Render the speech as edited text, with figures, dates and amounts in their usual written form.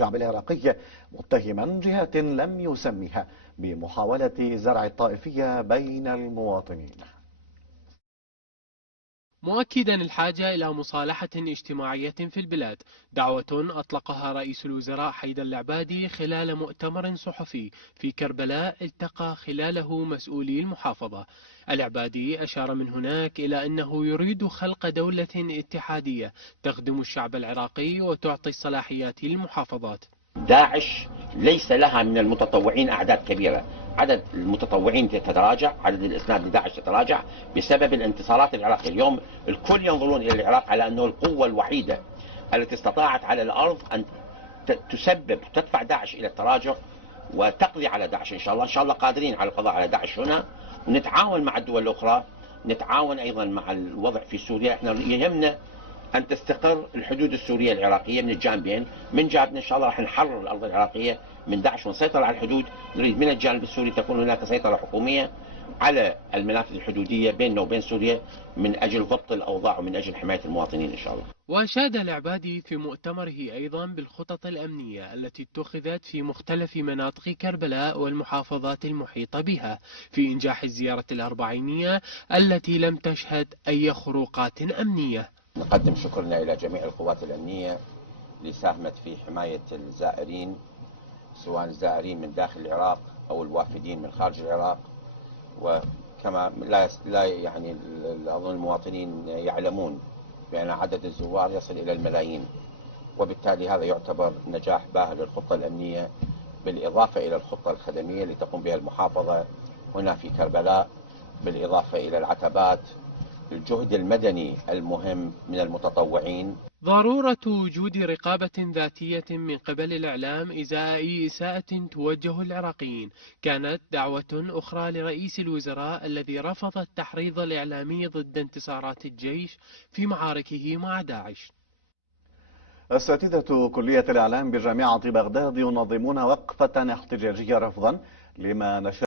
الشعب العراقي متهما جهات لم يسمها بمحاولة زرع الطائفية بين المواطنين، مؤكدا الحاجة إلى مصالحة اجتماعية في البلاد. دعوة أطلقها رئيس الوزراء حيدر العبادي خلال مؤتمر صحفي في كربلاء التقى خلاله مسؤولي المحافظة. العبادي أشار من هناك إلى أنه يريد خلق دولة اتحادية تخدم الشعب العراقي وتعطي الصلاحيات للمحافظات. داعش ليس لها من المتطوعين أعداد كبيرة، عدد المتطوعين تتراجع، عدد الإسناد لداعش تتراجع بسبب الانتصارات العراقية. اليوم الكل ينظرون إلى العراق على أنه القوة الوحيدة التي استطاعت على الأرض أن تسبب تدفع داعش إلى التراجع وتقضي على داعش. إن شاء الله قادرين على القضاء على داعش هنا، ونتعاون مع الدول الأخرى، نتعاون أيضا مع الوضع في سوريا. احنا يهمنا أن تستقر الحدود السورية العراقية من الجانبين. من جانبنا إن شاء الله راح نحرر الأرض العراقية من داعش ونسيطر على الحدود. نريد من الجانب السوري تكون هناك سيطرة حكومية على المنافذ الحدودية بيننا وبين سوريا من أجل ضبط الأوضاع ومن أجل حماية المواطنين إن شاء الله. وأشاد العبادي في مؤتمره أيضا بالخطط الأمنية التي اتخذت في مختلف مناطق كربلاء والمحافظات المحيطة بها في إنجاح الزيارة الأربعينية التي لم تشهد أي خروقات أمنية. نقدم شكرنا إلى جميع القوات الأمنية اللي ساهمت في حماية الزائرين، سواء الزائرين من داخل العراق أو الوافدين من خارج العراق. وكما لا يعني أظن المواطنين يعلمون بأن عدد الزوار يصل إلى الملايين، وبالتالي هذا يعتبر نجاح باهر للخطة الأمنية، بالإضافة إلى الخطة الخدمية اللي تقوم بها المحافظة هنا في كربلاء، بالإضافة إلى العتبات، الجهد المدني المهم من المتطوعين. ضرورة وجود رقابة ذاتية من قبل الإعلام إزاء أي إساءة توجه العراقيين كانت دعوة أخرى لرئيس الوزراء الذي رفض التحريض الإعلامي ضد انتصارات الجيش في معاركه مع داعش. أساتذة كلية الإعلام بجامعة بغداد ينظمون وقفة احتجاجية رفضا لما نشر